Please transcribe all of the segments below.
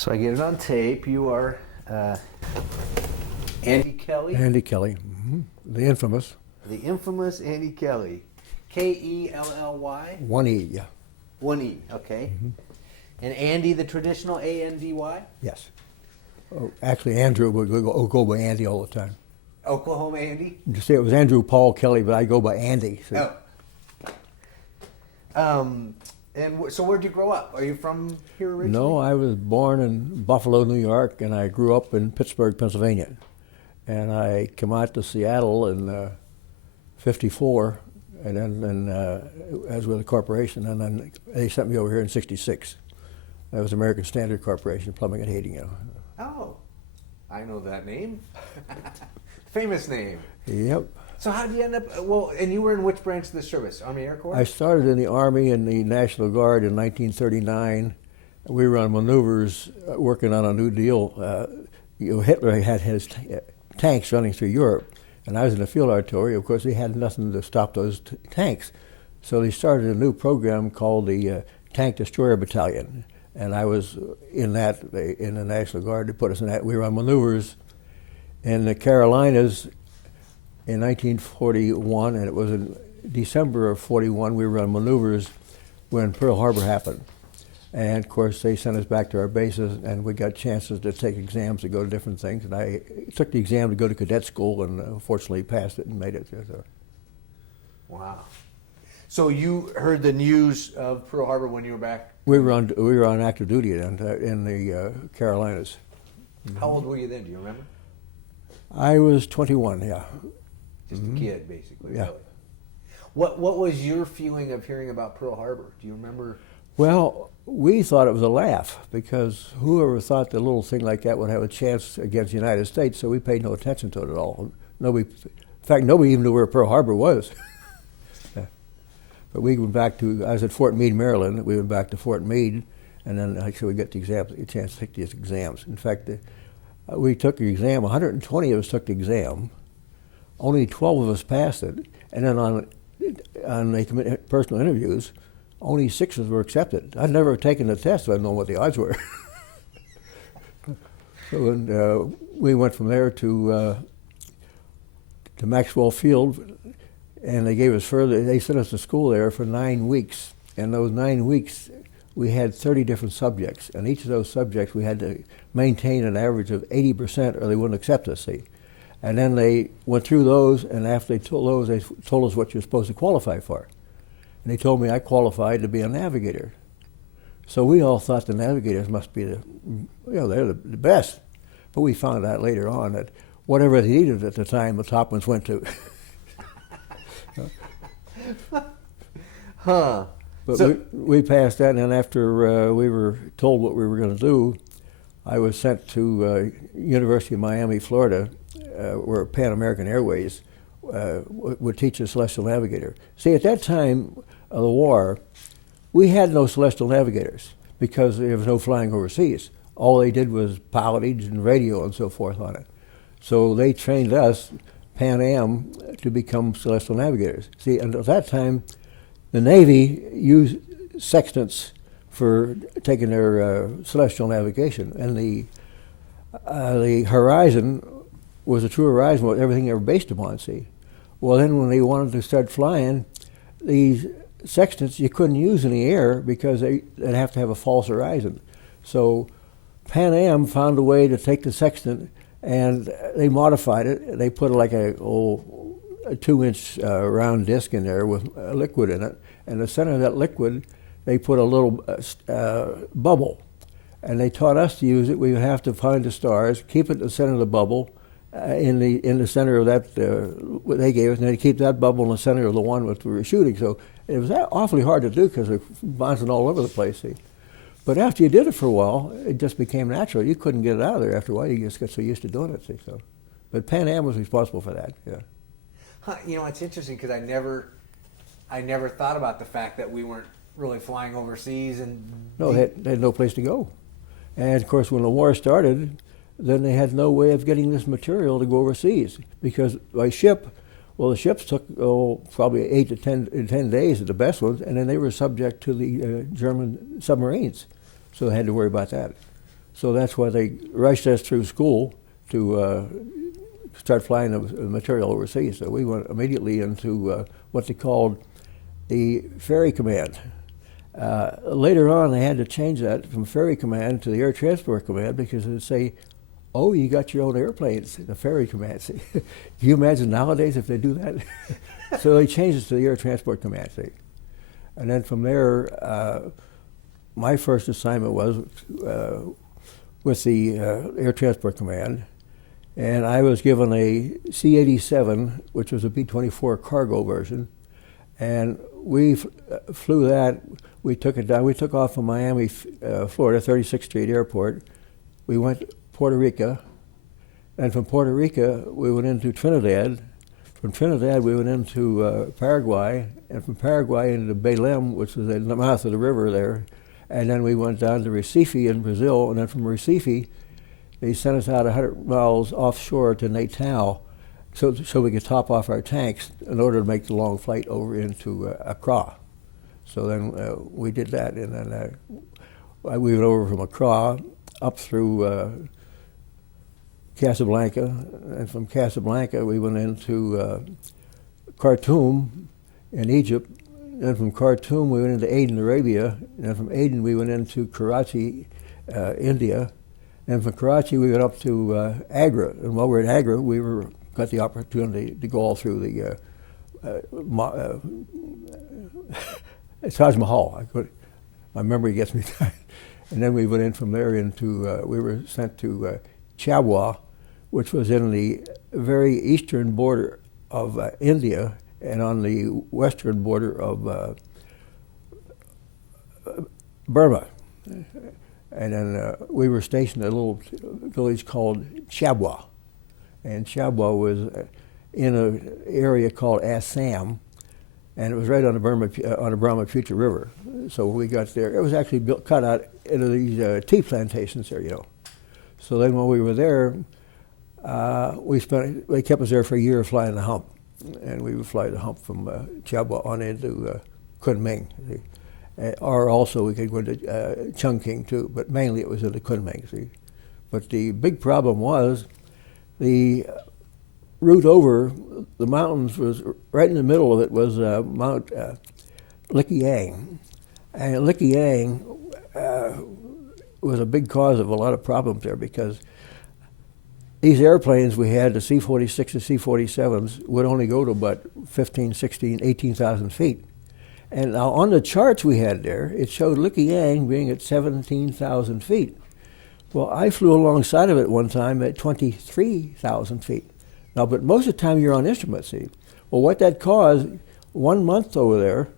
So I get it on tape. You are Andy Kelly? Andy Kelly, the infamous. The infamous Andy Kelly. Kelly? One E, yeah. One E, okay. And Andy, the traditional Andy? Yes. Oh, actually, Andrew would go by Andy all the time. Oklahoma Andy? You say it was Andrew Paul Kelly, but I go by Andy. So. Oh. And so where'd you grow up? Are you from here originally? No, I was born in Buffalo, New York, and I grew up in Pittsburgh, Pennsylvania. And I came out to Seattle in '54, and then as with a corporation, and then they sent me over here in '66. That was American Standard Corporation, Plumbing and Heating. Oh, I know that name. Famous name. Yep. So how did you end up, and you were in which branch of the service? Army Air Corps? I started in the Army and the National Guard in 1939. We were on maneuvers working on a New Deal. Hitler had his tanks running through Europe, and I was in the field artillery. Of course, they had nothing to stop those tanks. So they started a new program called the Tank Destroyer Battalion, and I was in that, in the National Guard. They put us in that. We were on maneuvers in the Carolinas in 1941, and it was in December of '41 we were on maneuvers when Pearl Harbor happened. And of course they sent us back to our bases, and we got chances to take exams to go to different things. And I took the exam to go to cadet school, and fortunately passed it and made it. So. Wow. So you heard the news of Pearl Harbor when you were back? We were on active duty in the Carolinas. How old were you then? Do you remember? I was 21. Yeah. Just a kid, basically. Yeah. Really. What was your feeling of hearing about Pearl Harbor? Do you remember? Well, we thought it was a laugh, because whoever thought that a little thing like that would have a chance against the United States, so we paid no attention to it at all. In fact, nobody even knew where Pearl Harbor was. Yeah. But we went back to, I was at Fort Meade, Maryland. We went back to Fort Meade, and then actually we got a chance to take these exams. In fact, we took the exam, 120 of us took the exam. Only 12 of us passed it, and then on the personal interviews, only 6 of us were accepted. I'd never taken the test, so I didn't know what the odds were. So we went from there to Maxwell Field, and they gave us they sent us to school there for 9 weeks. And those 9 weeks, we had 30 different subjects, and each of those subjects we had to maintain an average of 80%, or they wouldn't accept us, see. And then they went through those, and after they told us what you're supposed to qualify for. And they told me I qualified to be a navigator. So we all thought the navigators must be they're the best. But we found out later on that whatever they needed at the time, the top ones went to. Huh. But so we passed that, and then after we were told what we were going to do, I was sent to University of Miami, Florida, where Pan American Airways would teach a celestial navigator. See, at that time of the war, we had no celestial navigators because there was no flying overseas. All they did was pilotage and radio and so forth on it. So they trained us, Pan Am, to become celestial navigators. See, until that time, the Navy used sextants for taking their celestial navigation, and the horizon was a true horizon, what everything they were based upon, see. Well, then when they wanted to start flying, these sextants you couldn't use in the air because they'd have to have a false horizon. So Pan Am found a way to take the sextant, and they modified it. They put like a 2-inch round disc in there with a liquid in it, and the center of that liquid, they put a little bubble. And they taught us to use it. We would have to find the stars, keep it in the center of the bouble, in the center of that, what they gave us, and then keep that bubble in the center of the one which we were shooting. So it was awfully hard to do because they're bouncing all over the place, see. But after you did it for a while, it just became natural. You couldn't get it out of there after a while. You just got so used to doing it, see. So, but Pan Am was responsible for that, yeah. Huh, it's interesting because I never thought about the fact that we weren't really flying overseas. No, they had no place to go. And of course, when the war started, then they had no way of getting this material to go overseas because by ship, well, the ships took probably 8 to 10 days at the best ones, and then they were subject to the German submarines, so they had to worry about that. So that's why they rushed us through school to start flying the material overseas. So we went immediately into what they called the Ferry Command. Later on, they had to change that from Ferry Command to the Air Transport Command because they'd say, "Oh, you got your own airplanes." The Ferry Command. See, can you imagine nowadays if they do that? So they changed it to the Air Transport Command. See, and then from there, my first assignment was with the Air Transport Command, and I was given a C-87, which was a B-24 cargo version, and we flew that. We took it down. We took off from Miami, Florida, 36th Street Airport. We went to Puerto Rico, and from Puerto Rico we went into Trinidad. From Trinidad we went into Paraguay, and from Paraguay into Belém, which was at the mouth of the river there. And then we went down to Recife in Brazil, and then from Recife, they sent us out 100 miles offshore to Natal so we could top off our tanks in order to make the long flight over into Accra. So then we did that, and then we went over from Accra up through Casablanca, and from Casablanca we went into Khartoum in Egypt. Then from Khartoum we went into Aden, Arabia, and then from Aden we went into Karachi, India, and from Karachi we went up to Agra. And while we were in Agra, we got the opportunity to go all through the Taj Mahal. My memory gets me tired. And then we went in from there into, we were sent to Chabwa, which was in the very eastern border of India, and on the western border of Burma. And then we were stationed at a little village called Chabwa. And Chabwa was in an area called Assam, and it was right on the Brahmaputra River. So we got there. It was actually cut out into these tea plantations there, you know. So then when we were there, they kept us there for a year flying the Hump. And we would fly the Hump from Chabwa on into Kunming. Or also we could go to Chongqing too, but mainly it was into Kunming. See. But the big problem was the route over the mountains was right in the middle of it was Mount Likiang. And Likiang was a big cause of a lot of problems there because these airplanes we had, the C-46 and C-47s, would only go to about 15, 16, 18,000 feet. And now on the charts we had there, it showed Likiang being at 17,000 feet. Well, I flew alongside of it one time at 23,000 feet. Now, but most of the time you're on instrument, see. Well, what that caused, 1 month over there,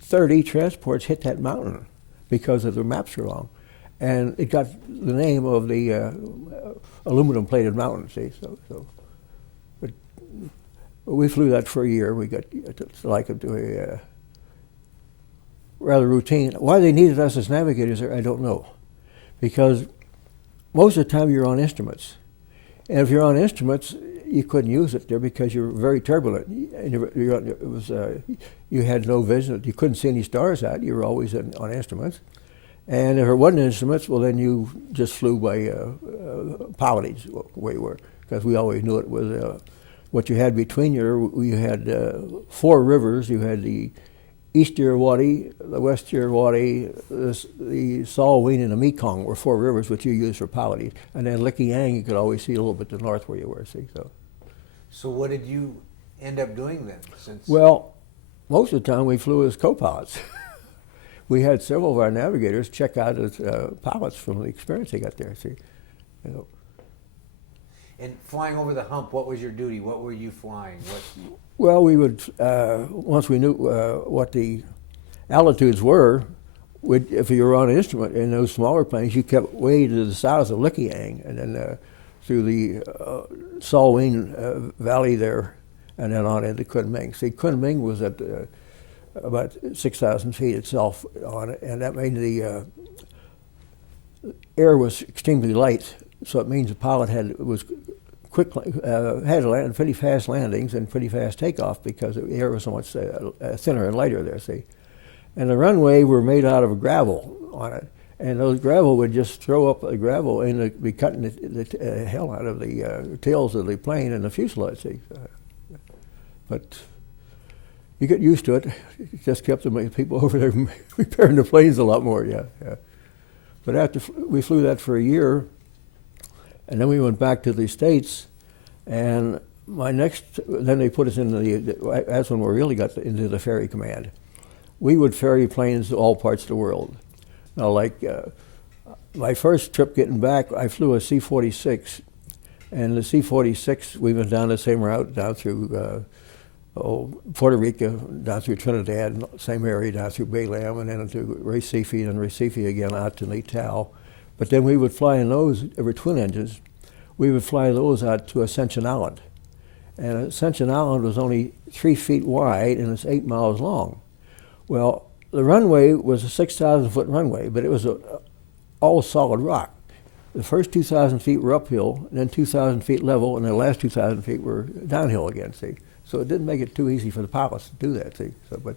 30 transports hit that mountain because of the maps were wrong. And it got the name of the aluminum-plated mountain, see. But we flew that for a year. We got like a rather routine. Why they needed us as navigators there, I don't know. Because most of the time you're on instruments. And if you're on instruments, you couldn't use it there because you're very turbulent. And you had no vision. You couldn't see any stars out. You were always on instruments. And if it wasn't instruments, well, then you just flew by pilotage where you were, because we always knew it was what you had between you had 4 rivers. You had the East Irrawaddy, the West Irrawaddy, the Salween, and the Mekong were 4 rivers which you used for pilotage. And then Likiang, you could always see a little bit to the north where you were, see. So what did you end up doing then? Well, most of the time we flew as co-pilots. We had several of our navigators check out as pilots from the experience they got there, see. You know. And flying over the Hump, what was your duty? What were you flying? Well, we would, once we knew what the altitudes were, if you were on an instrument in those smaller planes, you kept way to the south of Likiang, and then through the Salween Valley there, and then on into Kunming. See, Kunming was at about 6,000 feet itself on it, and that made the air was extremely light, so it means the pilot had to land pretty fast landings and pretty fast takeoff because the air was so much thinner and lighter there, see. And the runway were made out of gravel on it, And those gravel would just throw up the gravel and it'd be cutting the hell out of the tails of the plane and the fuselage. See? But you get used to it. It just kept the people over there repairing the planes a lot more, yeah. But after we flew that for a year, and then we went back to the States, and then they put us in that's when we really got into the ferry command. We would ferry planes to all parts of the world. Now, like my first trip getting back, I flew a C-46, and the C-46, we went down the same route, down through Puerto Rico, down through Trinidad, same area, down through Baylam, and then to Recife, and Recife again out to Natal. But then we would fly in those, there were twin engines, we would fly those out to Ascension Island. And Ascension Island was only 3 feet wide and it's 8 miles long. Well, the runway was a 6,000-foot runway, but it was all solid rock. The first 2,000 feet were uphill, and then 2,000 feet level, and the last 2,000 feet were downhill again, see? So it didn't make it too easy for the pilots to do that, see? So, but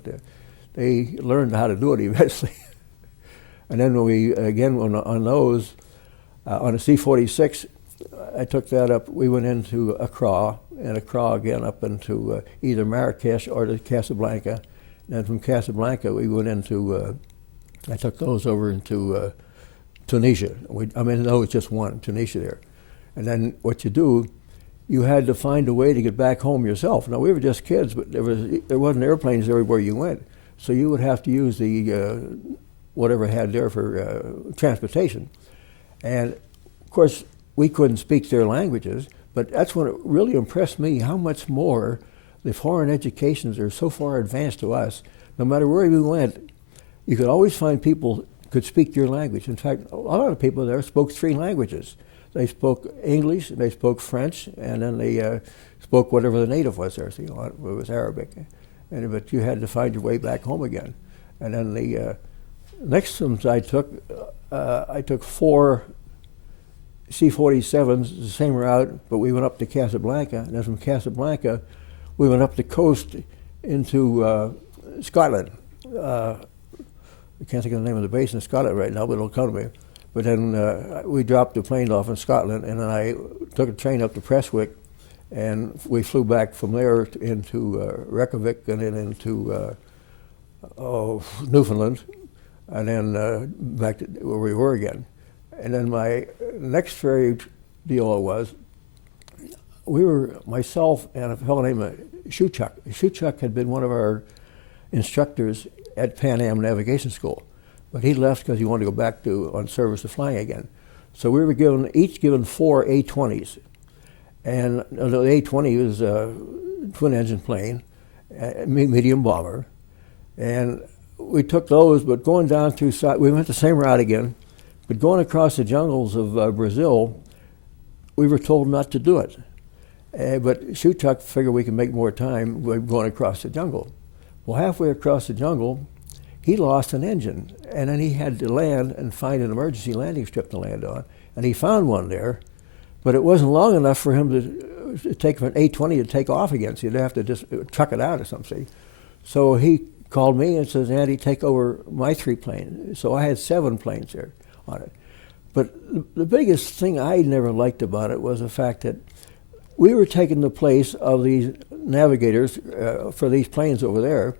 they learned how to do it eventually. And then when we, again, on those, on a C-46, I took that up, we went into Accra, and Accra again up into either Marrakesh or to Casablanca. And from Casablanca, we went into, I took those over into Tunisia. No, it's just one, Tunisia there. And then what you do, you had to find a way to get back home yourself. Now, we were just kids, but there wasn't airplanes everywhere you went. So you would have to use the, whatever had there for transportation. And, of course, we couldn't speak their languages, but that's when it really impressed me how much more the foreign educations are so far advanced to us. No matter where we went, you could always find people could speak your language. In fact, a lot of people there spoke 3 languages. They spoke English, they spoke French, and then they spoke whatever the native was there. So, it was Arabic. But you had to find your way back home again. And then the next ones I took 4 C-47s, the same route, but we went up to Casablanca, and then from Casablanca, we went up the coast into Scotland. I can't think of the name of the base in Scotland right now, but it'll come to me. But then we dropped the plane off in Scotland, and then I took a train up to Prestwick, and we flew back from there into Reykjavik and then into Newfoundland, and then back to where we were again. And then my next ferry deal was, myself and a fellow named Shuchuk. Shuchuk had been one of our instructors at Pan Am Navigation School, but he left because he wanted to go back on service to flying again. So we were each given 4 A-20s. And the A-20 was a twin-engine plane, medium bomber. And we took those, but going down through, we went the same route again, but going across the jungles of Brazil, we were told not to do it. But Shuchuk figured we could make more time going across the jungle. Well, halfway across the jungle, he lost an engine, and then he had to land and find an emergency landing strip to land on. And he found one there, but it wasn't long enough for him to take an A-20 to take off again, so you'd have to just truck it out or something. So he called me and says, Andy, take over my 3 planes. So I had 7 planes there on it. But the biggest thing I never liked about it was the fact that we were taking the place of these navigators for these planes over there.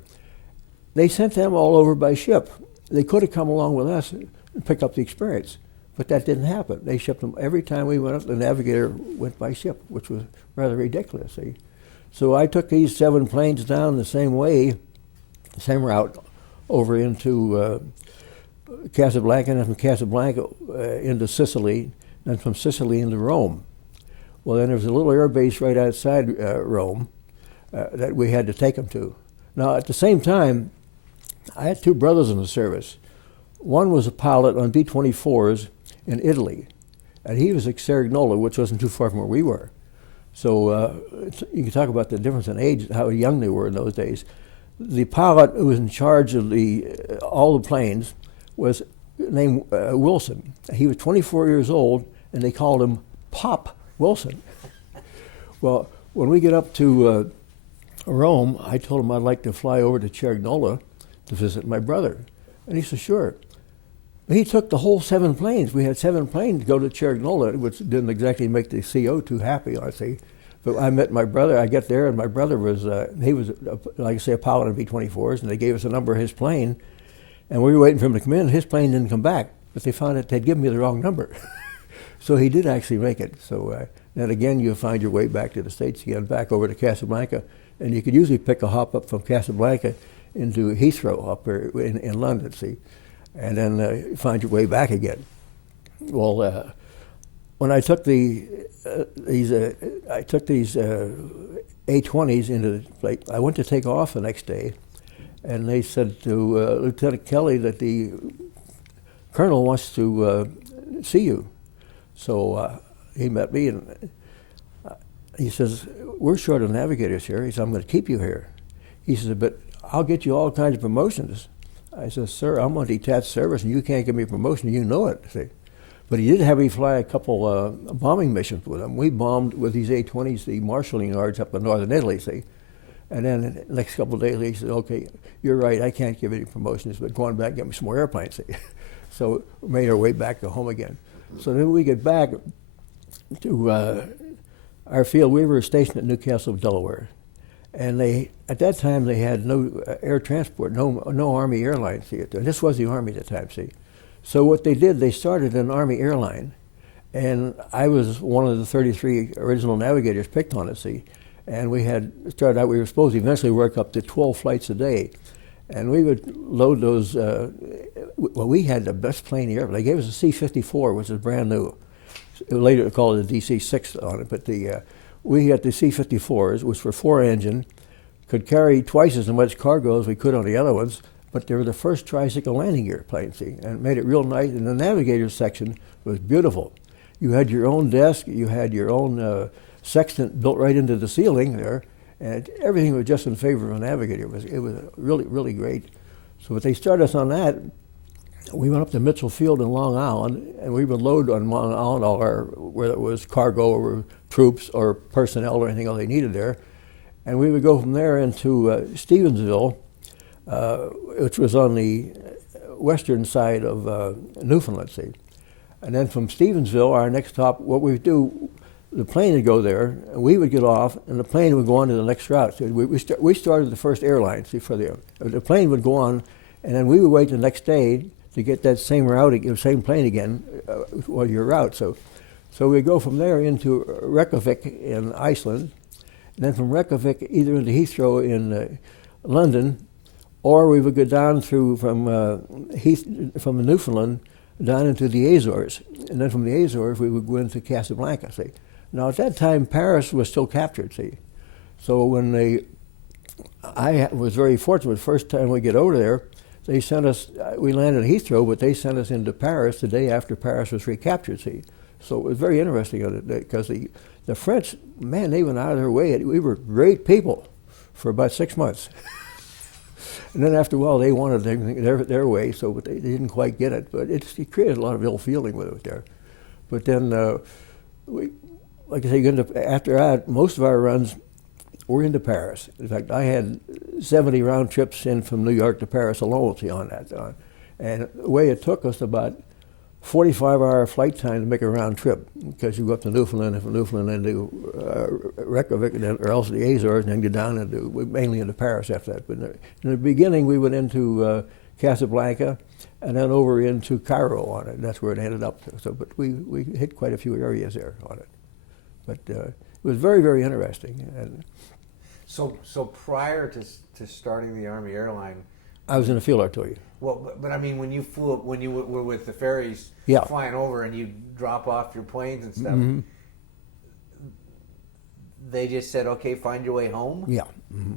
They sent them all over by ship. They could have come along with us and picked up the experience, but that didn't happen. They shipped them every time we went up. The navigator went by ship, which was rather ridiculous. See? So I took these 7 planes down the same way, the same route, over into Casablanca, and then from Casablanca into Sicily, and from Sicily into Rome. Well, then there was a little air base right outside Rome that we had to take them to. Now, at the same time, I had 2 brothers in the service. One was a pilot on B-24s in Italy, and he was at Cerignola, which wasn't too far from where we were. So you can talk about the difference in age, how young they were in those days. The pilot who was in charge of all the planes was named Wilson. He was 24 years old, and they called him Pop Wilson. Well, when we get up to Rome, I told him I'd like to fly over to Cerignola to visit my brother. And he said, sure. He took the whole 7 planes. We had 7 planes go to Cherignola, which didn't exactly make the CO too happy, I see. But I met my brother. I get there, and my brother was, he was, like I say, a pilot of B-24s, and they gave us a number of his plane. And we were waiting for him to come in. His plane didn't come back, but they found out they'd given me the wrong number. So he did actually make it. So then again, you'll find your way back to the States again, back over to Casablanca. And you could usually pick a hop up from Casablanca into Heathrow up there in London, see, and then find your way back again. Well, when I took these A-20s into the flight, I went to take off the next day, and they said to Lieutenant Kelly that the colonel wants to see you. So he met me, and he says, we're short of navigators here. He said, I'm going to keep you here. He says, but I'll get you all kinds of promotions. I said, sir, I'm on detached service, and you can't give me a promotion. You know it. See? But he did have me fly a couple bombing missions with him. We bombed with these A-20s, the marshalling yards up in northern Italy, see. And then the next couple of days, he said, okay, you're right, I can't give any promotions, but go on back and get me some more airplanes, see. So we made our way back to home again. So then we get back to our field. We were stationed at Newcastle, Delaware. And at that time, they had no air transport, no Army airline, see. And this was the Army at the time, see. So what they did, they started an Army airline. And I was one of the 33 original navigators picked on it, see. And we had started out, we were supposed to eventually work up to 12 flights a day. And we would load those, well, we had the best plane ever. They gave us a C-54, which is brand new. Later they called it a DC-6 on it, but we had the C-54s, which were 4-engine, could carry twice as much cargo as we could on the other ones, but they were the first tricycle landing gear plane, see, and it made it real nice. And the navigator section was beautiful. You had your own desk, you had your own sextant built right into the ceiling there, and everything was just in favor of a navigator. It was really, really great. So if they started us on that, we went up to Mitchell Field in Long Island, and we would load on Long Island all our, whether it was cargo or troops or personnel or anything else they needed there. And we would go from there into Stevensville, which was on the western side of Newfoundland, see. And then from Stevensville, our next stop, what we would do, the plane would go there, and we would get off, and the plane would go on to the next route. So we started the first airline, see, for the plane would go on, and then we would wait the next day to get that same route, the same plane again, on your route. So we go from there into Reykjavik in Iceland, and then from Reykjavik either into Heathrow in London, or we would go down through from Newfoundland down into the Azores, and then from the Azores we would go into Casablanca, see. Now at that time Paris was still captured, see. So when I was very fortunate, the first time we get over there, they sent us, we landed in Heathrow, but they sent us into Paris the day after Paris was recaptured, see. So it was very interesting because the French, man, they went out of their way. We were great people for about 6 months. And then after a while, they wanted their way, so but they didn't quite get it. But it created a lot of ill feeling with it there. But then, like I say, after that, most of our runs were into Paris. In fact, I had 70 round trips in from New York to Paris alone, see, on that. And the way it took us about 45-hour flight time to make a round trip, because you go up to Newfoundland, and from Newfoundland into Reykjavik, or else the Azores, and then get down mainly into Paris after that. But in the beginning, we went into Casablanca, and then over into Cairo on it. That's where it ended up. So, but we hit quite a few areas there on it. But it was very, very interesting. And so prior to starting the Army airline, I was in the field artillery. Well, but I mean, when you were with the ferries, yeah, flying over, and you drop off your planes and stuff, mm-hmm. They just said, "Okay, find your way home." Yeah. Mm-hmm.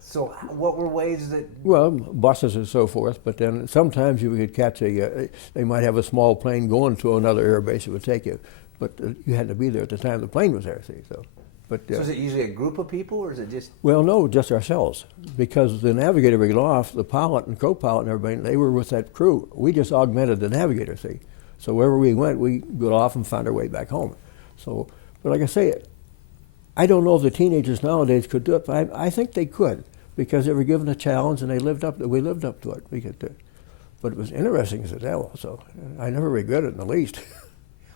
So, what were ways that? Well, buses and so forth. But then sometimes you could catch they might have a small plane going to another air base that would take you, but you had to be there at the time the plane was there. See, so. But, so is it usually a group of people, or is it just? Well, no, just ourselves. Because the navigator would get off, the pilot and co-pilot and everybody, they were with that crew. We just augmented the navigator, see. So wherever we went, we got off and found our way back home. So, but like I say, I don't know if the teenagers nowadays could do it, but I think they could, because they were given a challenge and we lived up to it. But it was interesting as a devil, so I never regret it in the least.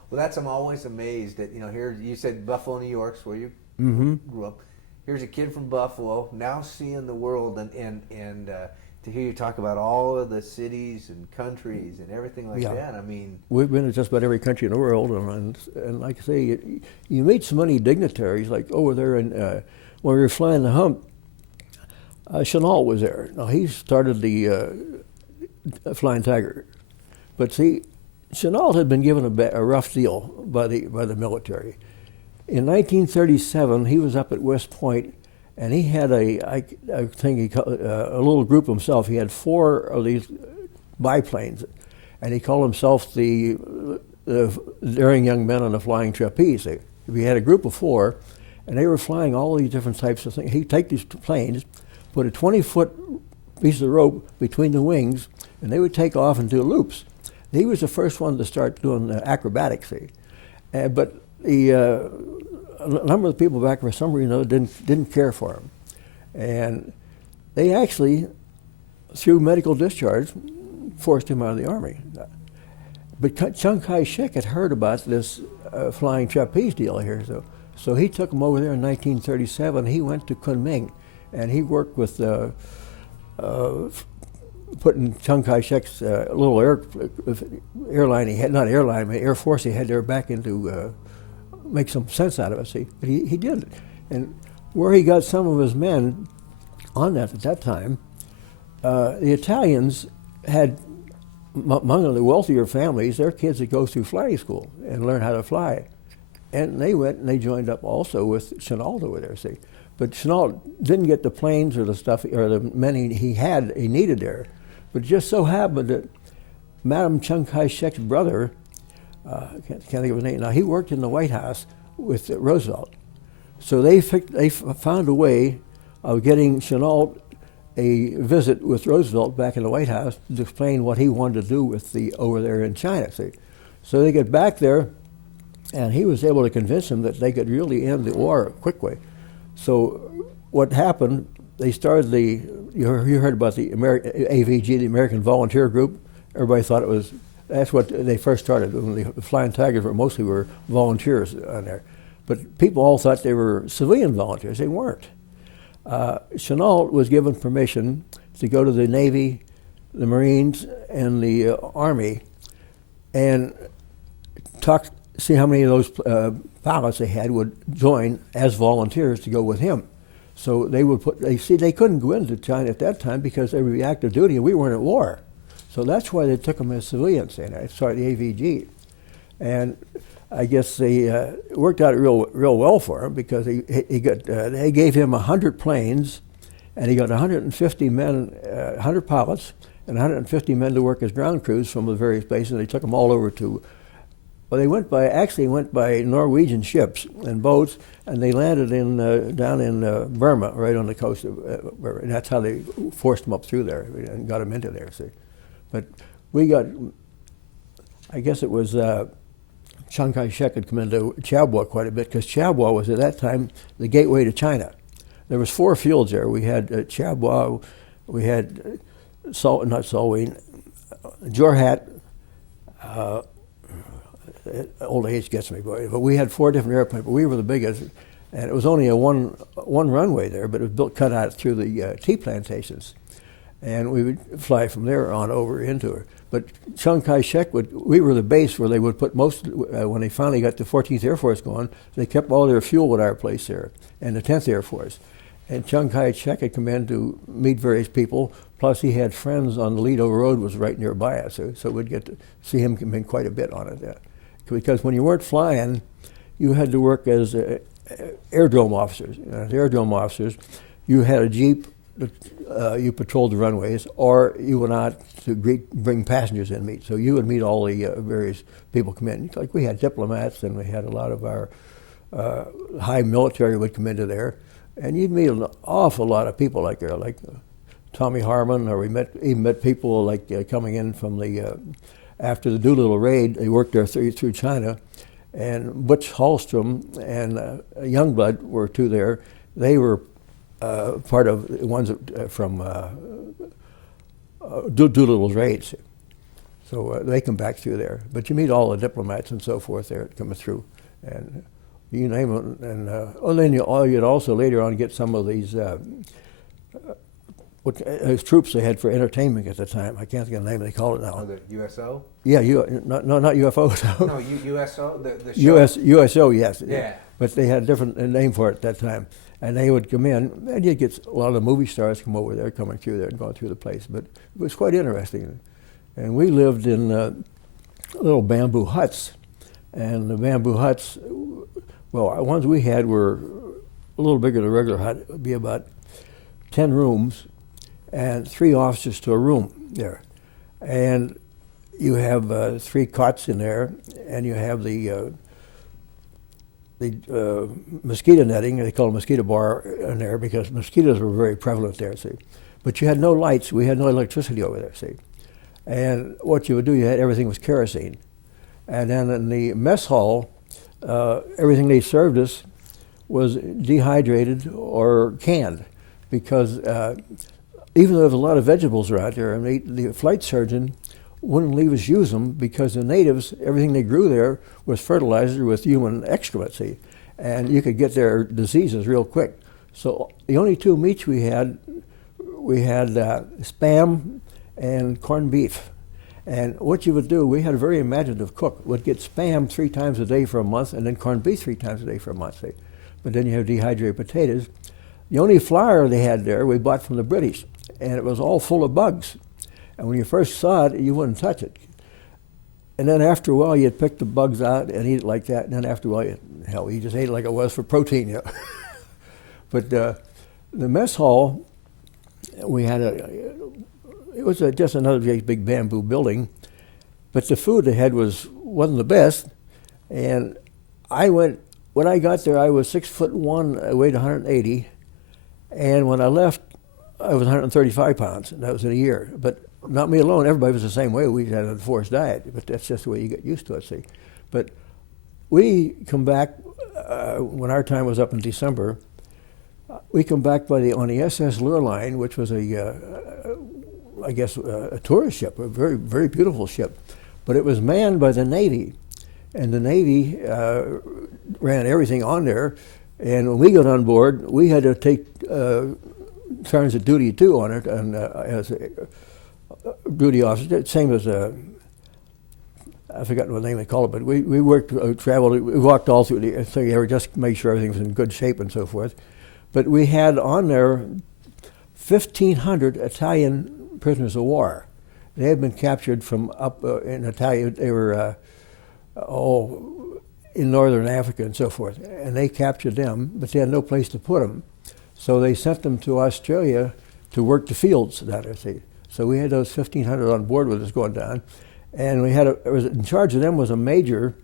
Well, I'm always amazed at, here you said Buffalo, New York's where you grew up. Here's a kid from Buffalo now seeing the world, and to hear you talk about all of the cities and countries and everything like that. I mean, we've been to just about every country in the world, and like I say, you meet so many dignitaries. Like over there, when we were flying the Hump, Chenault was there. Now he started the Flying Tiger, but see, Chenault had been given a rough deal by the military. In 1937, he was up at West Point, and he had a little group himself. He had 4 of these biplanes, and he called himself the daring young men on the flying trapeze. He had a group of 4, and they were flying all these different types of things. He'd take these planes, put a 20-foot piece of rope between the wings, and they would take off and do loops. He was the first one to start doing acrobatics, but a number of the people back for some reason didn't care for him, and they actually, through medical discharge, forced him out of the Army. But Chiang Kai-shek had heard about this flying trapeze deal here, so he took him over there in 1937. He went to Kunming, and he worked with putting Chiang Kai-shek's little airline he had, not airline, but Air Force he had there back into make some sense out of it. See, but he did, and where he got some of his men on that at that time, the Italians had among the wealthier families, their kids would go through flying school and learn how to fly, and they went and they joined up also with Chenault over there. See, but Chenault didn't get the planes or the stuff or the men he needed there. But it just so happened that Madam Chiang Kai-shek's brother, can't think of his name now, he worked in the White House with Roosevelt. So they found a way of getting Chenault a visit with Roosevelt back in the White House to explain what he wanted to do with over there in China. See, so they get back there, and he was able to convince them that they could really end the war quickly. So what happened? They started you heard about the AVG, the American Volunteer Group. Everybody thought that's what they first started. When the Flying Tigers were volunteers on there. But people all thought they were civilian volunteers. They weren't. Chenault was given permission to go to the Navy, the Marines, and the Army and see how many of those pilots they had would join as volunteers to go with him. So they couldn't go into China at that time because they were active duty and we weren't at war. So that's why they took them as civilians, the AVG. And I guess they worked out real well for him because they gave him 100 planes, and he got 150 men, 100 pilots, and 150 men to work as ground crews from the various bases. They took them all over to. Well, they went by Norwegian ships and boats, and they landed down in Burma, right on the coast of Burma. And that's how they forced them up through there and got them into there. See, but we got. I guess it was Chiang Kai-shek had come into Chabwa quite a bit because Chabwa was at that time the gateway to China. There was 4 fields there. We had Chabwa, we had Salween, Jorhat. Old age gets me, but we had 4 different airplanes. But we were the biggest, and it was only a one runway there, but it was cut out through the tea plantations, and we would fly from there on over into it. But Chiang Kai-shek we were the base where they would put most, when they finally got the 14th Air Force going, they kept all their fuel at our place there, and the 10th Air Force. And Chiang Kai-shek had come in to meet various people, plus he had friends on the Lido Road was right nearby us, so we'd get to see him come in quite a bit on it. Because when you weren't flying, you had to work as airdrome officers. As airdrome officers, you had a jeep, you patrolled the runways, or you went out to bring passengers in meet. So you would meet all the various people come in. Like we had diplomats, and we had a lot of our high military would come into there, and you'd meet an awful lot of people like there, like Tommy Harmon, or we even met people like coming in from the after the Doolittle raid. They worked there through China, and Butch Hallstrom and Youngblood were 2 there. They were part of the ones from Doolittle's raids. So they come back through there. But you meet all the diplomats and so forth there coming through. And you name it. And then you'd also later on get some of these troops they had for entertainment at the time. I can't think of the name they call it now. Oh, the USO? Yeah, not UFOs. No, USO, the show? USO, yes. Yeah. But they had a different name for it at that time. And they would come in, and you'd get a lot of the movie stars come over there, coming through there and going through the place. But it was quite interesting. And we lived in little bamboo huts. And the bamboo huts, well, the ones we had were a little bigger than a regular hut. It would be about 10 rooms and 3 officers to a room there. And you have 3 cots in there, and you have the mosquito netting, they call it mosquito bar in there because mosquitoes were very prevalent there, see. But you had no lights, we had no electricity over there, see. And what you would do, everything was kerosene. And then in the mess hall, everything they served us was dehydrated or canned because even though there was a lot of vegetables around there, and the flight surgeon wouldn't leave us use them because the natives, everything they grew there was fertilizer with human excrement, see, and you could get their diseases real quick. So the only 2 meats we had Spam and corned beef. And what you would do, we had a very imaginative cook, would get Spam 3 times a day for a month and then corned beef 3 times a day for a month, see. But then you have dehydrated potatoes. The only flour they had there we bought from the British, and it was all full of bugs. And when you first saw it, you wouldn't touch it. And then after a while, you'd pick the bugs out and eat it like that. And then after a while, you just ate it like it was for protein. You know? But the mess hall, we had it was just another big bamboo building. But the food they had wasn't the best. And when I got there, I was 6'1", I weighed 180. And when I left, I was 135 pounds, and that was in a year. But not me alone, everybody was the same way. We had a forced diet, but that's just the way you get used to it, see. But we come back, when our time was up in December, we come back on the SS Lurline, which was a tourist ship, a very, very beautiful ship. But it was manned by the Navy, and the Navy ran everything on there. And when we got on board, we had to take turns of duty too on it, and as a duty officer, same as I forgot what name they call it, but we worked, traveled, we walked all through the thing, just make sure everything was in good shape and so forth. But we had on there 1,500 Italian prisoners of war. They had been captured from up in Italia. They were in northern Africa and so forth, and they captured them, but they had no place to put them. So they sent them to Australia to work the fields down there, see. So we had those 1,500 on board with us going down, and we had in charge of them was a major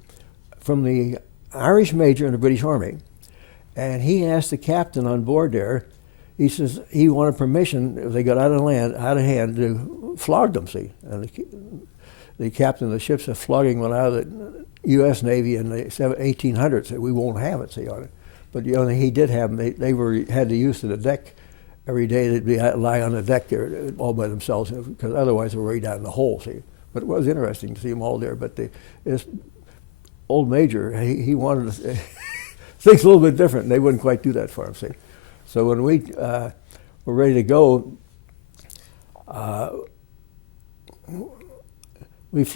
from the Irish major in the British Army, and he asked the captain on board there. He says he wanted permission if they got out of hand to flog them, see. And the captain of the ship said flogging went out of the U.S. Navy in the 1800s. Said we won't have it, see, on it. But he did have them. They had the use of the deck. Every day they'd lie on the deck there all by themselves because otherwise they were way down in the hole, see. But it was interesting to see them all there. But this old major, he wanted to things a little bit different. And they wouldn't quite do that for him, see. So when we were ready to go, we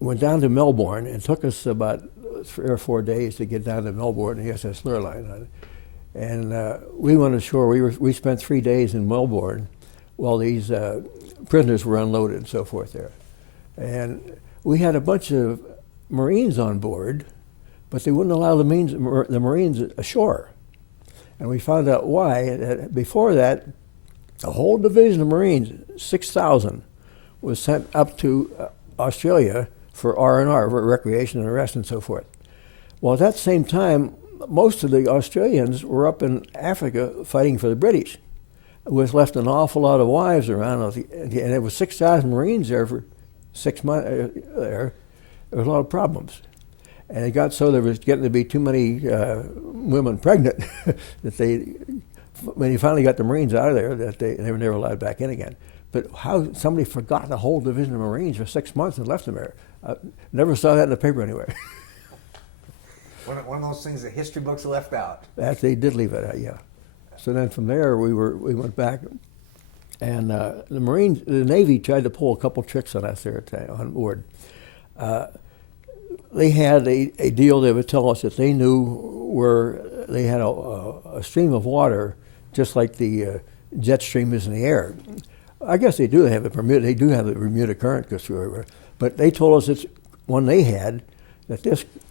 went down to Melbourne. It took us about 3 or 4 days to get down to Melbourne, the SS Lurline. And we went ashore. We spent 3 days in Melbourne while these prisoners were unloaded and so forth there. And we had a bunch of Marines on board, but they wouldn't allow the Marines ashore. And we found out why. Before that, a whole division of Marines, 6,000, was sent up to Australia for R&R, for recreation and rest and so forth. Well, at that same time, most of the Australians were up in Africa fighting for the British. It was left an awful lot of wives around, and there was 6,000 Marines there for 6 months. There was a lot of problems. And it got so there was getting to be too many women pregnant that when you finally got the Marines out of there, that they were never allowed back in again. But how somebody forgot the whole division of Marines for 6 months and left them there. Never saw that in the paper anywhere. One of those things that history books left out. That they did leave it out, yeah. So then from there we went back, and the Navy tried to pull a couple tricks on us there on board. They had a deal. They would tell us that they knew where they had a stream of water, just like the jet stream is in the air. I guess they do have the Bermuda. They do have the Bermuda Current goes through everywhere. But they told us it's one they had that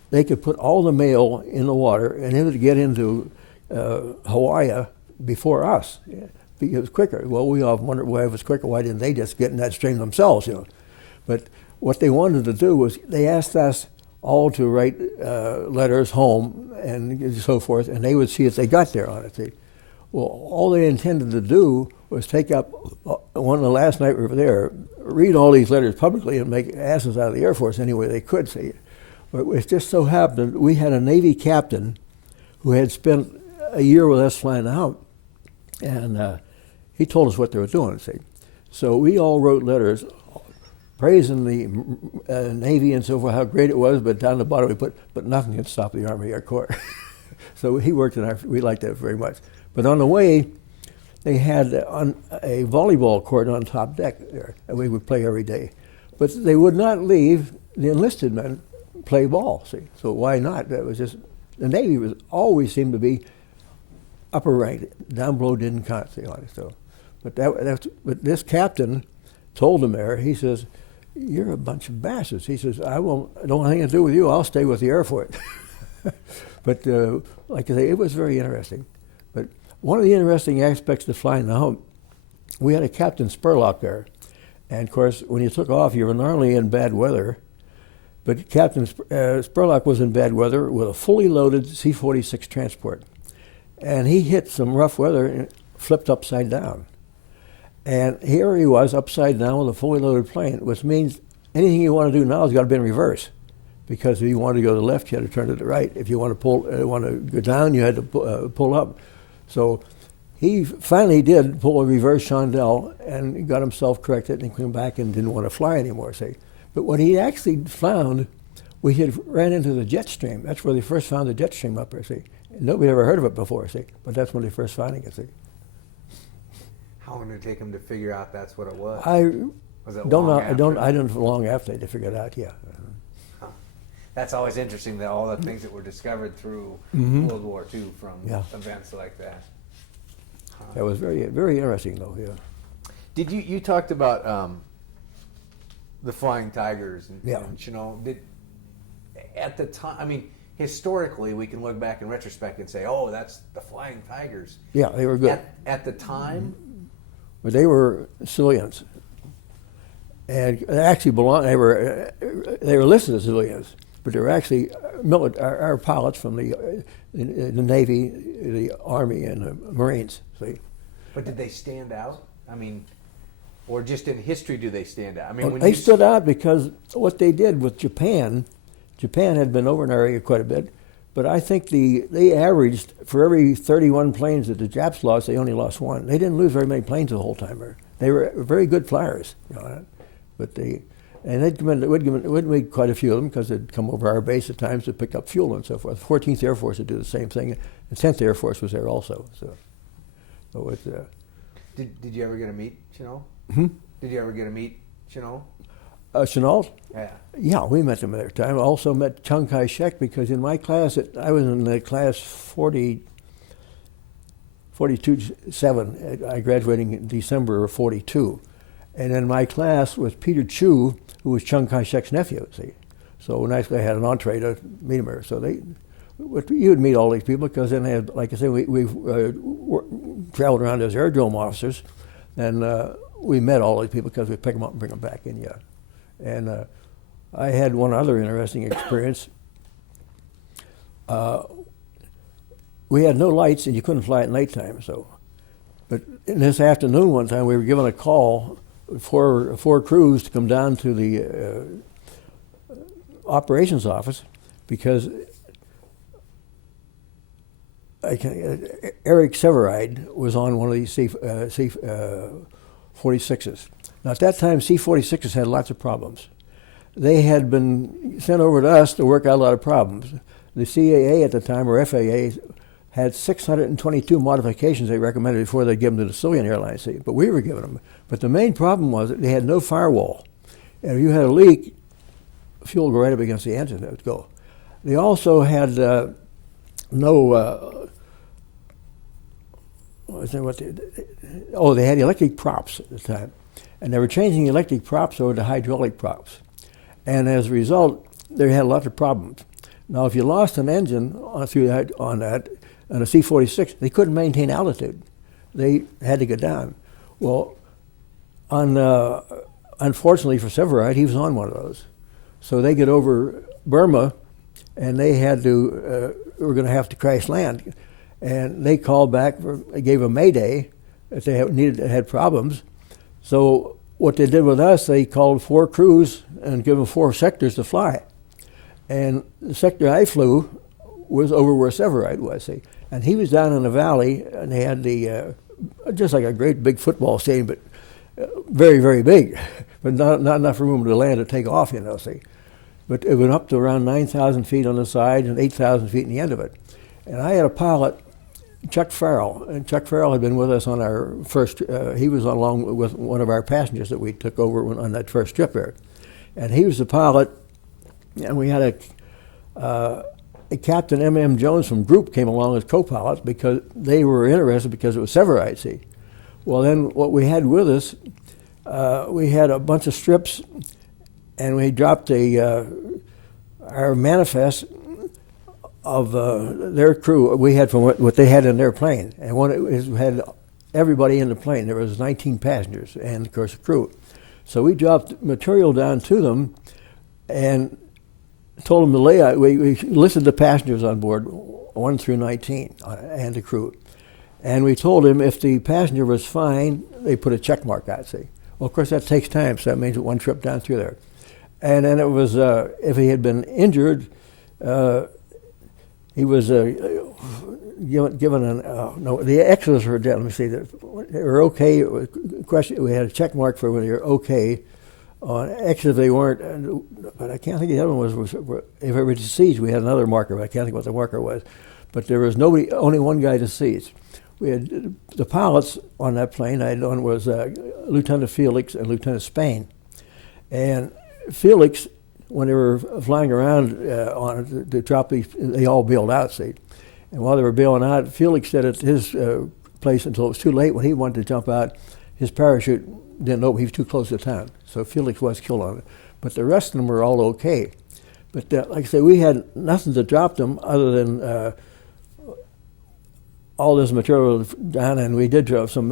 they could put all the mail in the water and it would get into Hawaii before us. Yeah. It was quicker. Well, we often wondered why it was quicker. Why didn't they just get in that stream themselves? But what they wanted to do was they asked us all to write letters home and so forth, and they would see if they got there on it. Well, all they intended to do was take up one of the last night we were there, read all these letters publicly and make asses out of the Air Force any way they could. See, but it just so happened we had a Navy captain who had spent a year with us flying the Hump, and he told us what they were doing. See, so we all wrote letters praising the Navy and so forth, how great it was, but down the bottom we put, but nothing can stop the Army Air Corps. So he worked in we liked that very much. But on the way, they had a volleyball court on top deck there, and we would play every day. But they would not leave the enlisted men play ball, see. So why not? That was just, the Navy was always seemed to be upper rank. Down below didn't count, see. So, but this captain told them there, he says, "You're a bunch of bastards." He says, I don't want anything to do with you. I'll stay with the Air Force. But like I say, it was very interesting. But one of the interesting aspects of flying the Hump, we had a Captain Spurlock there. And of course, when you took off, you were normally in bad weather. But Captain Spurlock was in bad weather with a fully loaded C-46 transport. And he hit some rough weather and flipped upside down. And here he was upside down with a fully loaded plane, which means anything you want to do now has got to be in reverse. Because if you wanted to go to the left, you had to turn to the right. If you want to go down, you had to pull up. So he finally did pull a reverse chandelle and got himself corrected and came back and didn't want to fly anymore, see. But what he actually found, we had ran into the jet stream. That's where they first found the jet stream up there, see. Nobody ever heard of it before, see. But that's when they first finding it, see. How long did it take them to figure out that's what it was? Was it long after? I don't know long after they figured it out, yeah. Huh. That's always interesting, that all the things that were discovered through World War II from events like that. Huh. That was very, very interesting, though, yeah. Did you talked about the Flying Tigers, and at the time, I mean, historically, we can look back in retrospect and say, "Oh, that's the Flying Tigers." Yeah, they were good. At the time, but they were civilians, and they actually belonged. They were listed as civilians, but they were actually our pilots from the Navy, the Army, and the Marines. See. But did they stand out? I mean, or just in history, do they stand out? I mean, well, they stood out because what they did with Japan had been over in our area quite a bit, but I think they averaged, for every 31 planes that the Japs lost, they only lost one. They didn't lose very many planes the whole time. They were very good flyers, but would make quite a few of them because they'd come over our base at times to pick up fuel and so forth. 14th Air Force would do the same thing, and 10th Air Force was there also. So it's, did you ever get to meet Chennault? Did you ever get to meet Chennault? Chennault? Yeah. Yeah, we met him at that time. I also met Chiang Kai-shek because in my class, I was in the class 42-7. I graduating in December of 42. And in my class was Peter Chu, who was Chiang Kai-shek's nephew, see. So naturally I had an entree to meet him there. So you would meet all these people because then they had, like I said, we traveled around as aerodrome officers, and we met all these people because we pick them up and bring them back in, yeah. And I had one other interesting experience. We had no lights and you couldn't fly at nighttime. But in this afternoon one time we were given a call for four crews to come down to the operations office because Eric Severide was on one of these 46s. Now, at that time, C-46s had lots of problems. They had been sent over to us to work out a lot of problems. The CAA at the time, or FAA, had 622 modifications they recommended before they'd give them to the civilian airlines, see, but we were giving them. But the main problem was that they had no firewall. And if you had a leak, fuel would go right up against the engine, it would go. They also had they had electric props at the time. And they were changing electric props over to hydraulic props. And as a result, they had lots of problems. Now, if you lost an engine on a C-46, they couldn't maintain altitude. They had to go down. Well, unfortunately for Severide, he was on one of those. So they get over Burma, and they were going to have to crash land. And they called back, they gave a mayday if they had problems. So what they did with us, they called 4 crews and gave them 4 sectors to fly. And the sector I flew was over where Severide was, see. And he was down in the valley, and they had just like a great big football stadium, but very, very big, but not enough room to land to take off, see. But it went up to around 9,000 feet on the side and 8,000 feet in the end of it. And I had a pilot, Chuck Farrell, and Chuck Farrell had been with us on our first, he was along with one of our passengers that we took over on that first trip there. And he was the pilot, and we had a Captain M.M. Jones from Group came along as co-pilot because they were interested because it was Severide, see. Well, then what we had with us, we had a bunch of strips, and we dropped our manifest of their crew. We had from what they had in their plane, and had everybody in the plane. There was 19 passengers and, of course, a crew. So we dropped material down to them, and told them to lay out. We listed the passengers on board, 1 through 19, and the crew. And we told him if the passenger was fine, they put a check mark out, see. Well, of course, that takes time, so that means one trip down through there. And then it was, if he had been injured, he was given the extras were dead. Let me see, they were okay. Question, we had a check mark for when they were okay. On extras, they weren't, but I can't think the other one was if it was deceased, we had another marker, but I can't think what the marker was. But there was nobody, only one guy deceased. We had the pilots on that plane. I had one was Lieutenant Felix and Lieutenant Spain. And Felix, when they were flying around to drop these, they all bailed out, see. And while they were bailing out, Felix said at his place until it was too late when he wanted to jump out, his parachute didn't open, he was too close to town. So Felix was killed on it. But the rest of them were all okay. But like I say, we had nothing to drop them other than all this material down, and we did drop some,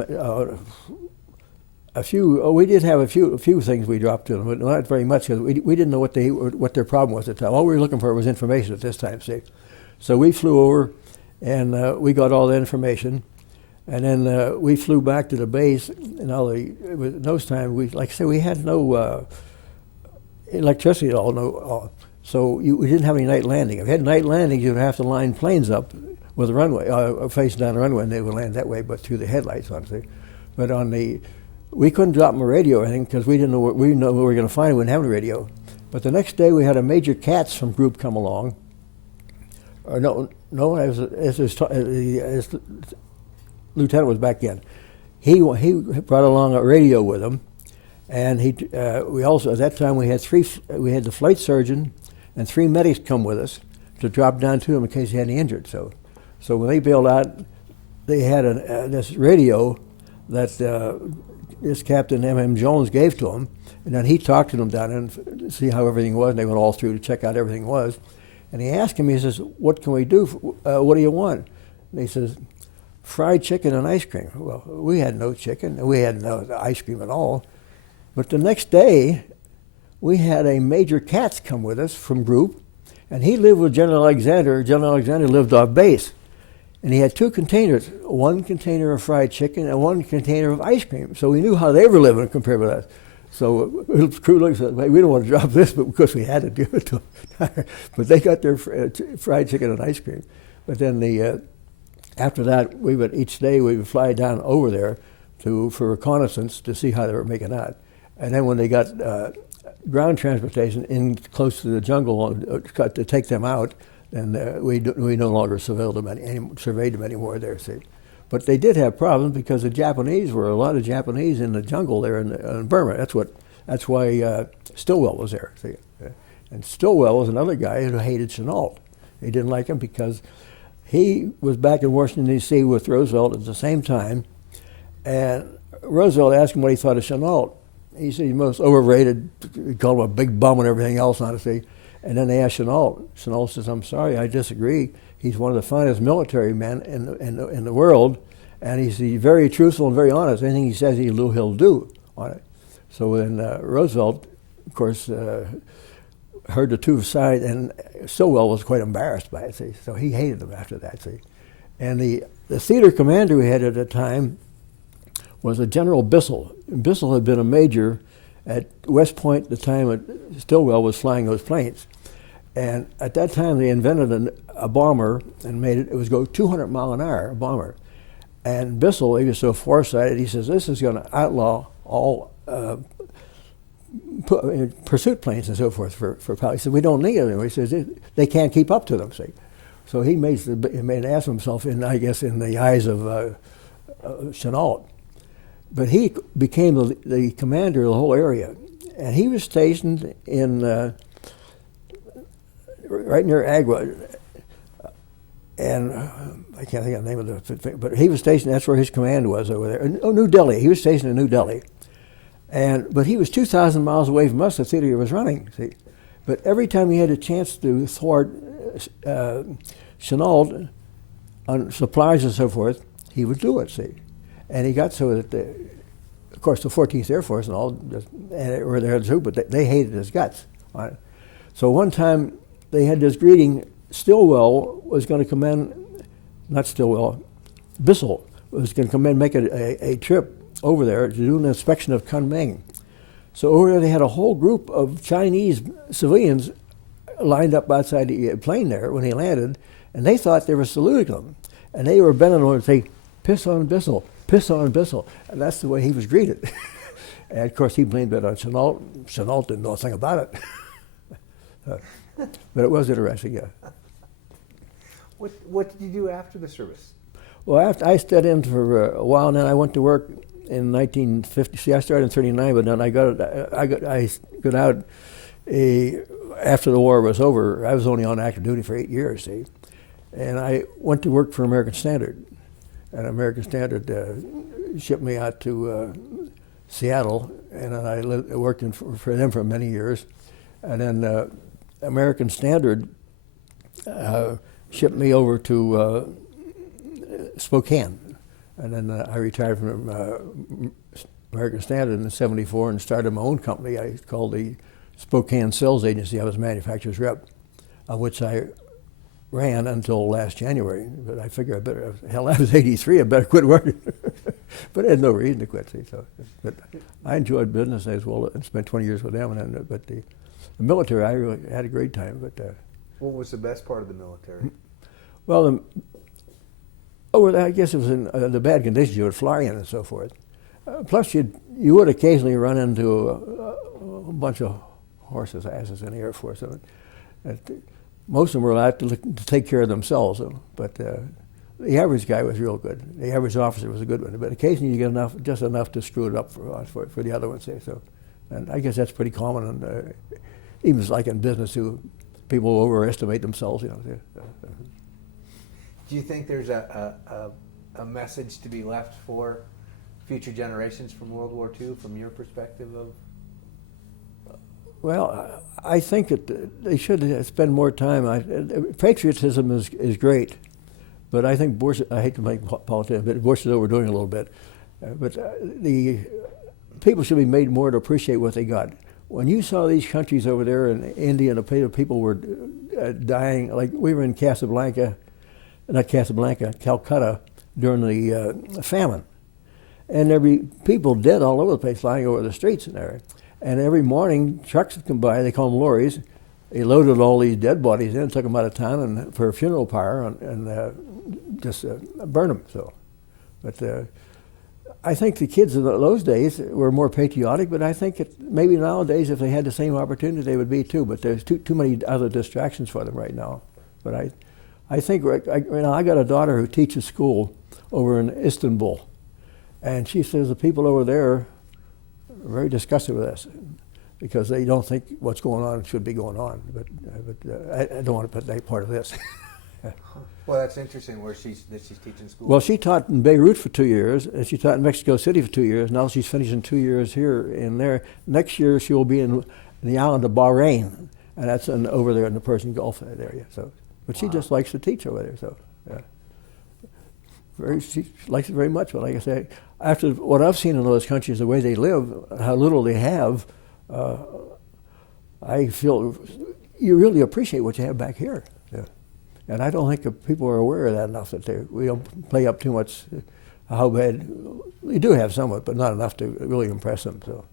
a few. We did have a few things we dropped to them, but not very much because we didn't know what their problem was at the time. All we were looking for was information at this time, see. So we flew over, and we got all the information, and then we flew back to the base. And in those times, like I said, we had no electricity at all. So we didn't have any night landing. If you had night landings, you'd have to line planes up with the runway, facing down the runway, and they would land that way, but through the headlights, obviously. But we couldn't drop them a radio or anything because we didn't know we were going to find. We wouldn't have a radio. But the next day we had a Major Katz from Group come along. Or his lieutenant was back in. He brought along a radio with him, and we also at that time we had the flight surgeon and 3 medics come with us to drop down to him in case he had any injured. So when they bailed out, they had this radio that this Captain M.M. Jones gave to him, and then he talked to them down and see how everything was, and they went all through to check out everything was. And he asked him, he says, what can we do? What do you want? And he says, fried chicken and ice cream. Well, we had no chicken, and we had no ice cream at all. But the next day, we had a Major Katz come with us from Group, and he lived with General Alexander. General Alexander lived off base. And he had 2 containers, 1 container of fried chicken and 1 container of ice cream. So we knew how they were living compared with us. So the crew looked and said, we don't want to drop this, but because we had to give it to them. But they got their fried chicken and ice cream. But then after that, each day we would fly down over there for reconnaissance to see how they were making out. And then when they got ground transportation in close to the jungle to take them out, then we no longer surveyed them anymore there, see. But they did have problems because the Japanese were a lot of Japanese in the jungle there in Burma. That's why Stilwell was there, see. And Stilwell was another guy who hated Chenault. He didn't like him because he was back in Washington, D.C. with Roosevelt at the same time, and Roosevelt asked him what he thought of Chenault. He said he's most overrated. He called him a big bum and everything else, honestly. And then they asked Chenault. Chenault says, "I'm sorry, I disagree. He's one of the finest military men in the world, and he's very truthful and very honest. Anything he says, he'll do on it." So then Roosevelt, of course, heard the two sides, and Stilwell was quite embarrassed by it, see. So he hated them after that, see. And the theater commander we had at the time was a General Bissell. Bissell had been a major at West Point the time that Stilwell was flying those planes. And at that time they invented a bomber and made it was go 200 mile an hour, a bomber. And Bissell, he was so foresighted, he says, this is going to outlaw all pursuit planes and so forth for pilots. He said, we don't need it anymore. He says, they can't keep up to them, see. So he made an ass of himself, in the eyes of Chenault. But he became the commander of the whole area. And he was stationed in right near Agua. And I can't think of the name of the thing, but he was stationed, that's where his command was over there. Oh, New Delhi. He was stationed in New Delhi. But he was 2,000 miles away from us, the theater he was running, see. But every time he had a chance to thwart Chenault on supplies and so forth, he would do it, see. And he got so that, of course, the 14th Air Force and all, were there too, but they hated his guts on it. So one time they had this greeting, Stilwell was going to come in, not Stilwell, Bissell was going to come in and make a trip over there to do an inspection of Kunming. So over there they had a whole group of Chinese civilians lined up outside the plane there when he landed, and they thought they were saluting him. And they were bending over and saying, "Piss on Bissell, piss on Bissell." And that's the way he was greeted. And of course he blamed it on Chenault. Chenault didn't know a thing about it. But it was interesting, yeah. What did you do after the service? Well, after I stayed in for a while, and then I went to work in 1950. See, I started in '39, but then I got out after the war was over. I was only on active duty for 8 years, see, and I went to work for American Standard, and American Standard shipped me out to Seattle, and then I worked for them for many years, and then American Standard shipped me over to Spokane. And then I retired from American Standard in '74 and started my own company. I called the Spokane Sales Agency. I was manufacturer's rep, which I ran until last January. But I figured I was 83, I better quit working. But I had no reason to quit. See, so, but I enjoyed business as well and spent 20 years with them. And then, but the military, I really had a great time. But what was the best part of the military? Well, I guess it was in the bad conditions you would fly in and so forth. Plus, you would occasionally run into a bunch of horses' asses in the Air Force. Most of them were allowed to take care of themselves, but the average guy was real good. The average officer was a good one, but occasionally you get just enough to screw it up for the other ones. So, and I guess that's pretty common, and even like in business, too, people overestimate themselves. Do you think there's a message to be left for future generations from World War II, from your perspective of? Well, I think that they should spend more time. Patriotism is great, but I think Bush, I hate to make politics, but Bush is overdoing it a little bit. But the people should be made more to appreciate what they got. When you saw these countries over there in India, and the people were dying, like we were in Calcutta, during the famine. And there be people dead all over the place, lying over the streets and there. And every morning, trucks would come by, they call them lorries. They loaded all these dead bodies in, took them out of town and for a funeral pyre and just burn them. So, but I think the kids in those days were more patriotic, but I think maybe nowadays if they had the same opportunity, they would be too. But there's too many other distractions for them right now. But I think I got a daughter who teaches school over in Istanbul, and she says the people over there are very disgusted with us because they don't think what's going on should be going on. But I don't want to put that part of this. Well, that's interesting where she's teaching school. Well, she taught in Beirut for 2 years, and she taught in Mexico City for 2 years. Now she's finishing 2 years here and there. Next year she will be in the island of Bahrain, and that's over there in the Persian Gulf, that area. So, but she just likes to teach over there. So, yeah, she likes it very much. But like I say, after what I've seen in those countries, the way they live, how little they have, I feel you really appreciate what you have back here. Yeah. And I don't think that people are aware of that enough, that we don't play up too much how bad. We do have somewhat, but not enough to really impress them. So,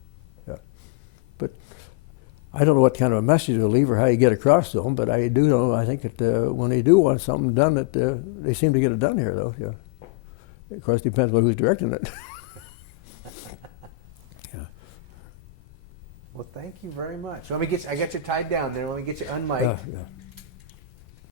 yeah. But I don't know what kind of a message to leave or how you get across to them, but I do know, I think that when they do want something done, that they seem to get it done here, though. Yeah. Of course, it depends on who's directing it. Yeah. Well, thank you very much. I got you tied down there. Let me get you unmiked. Yeah.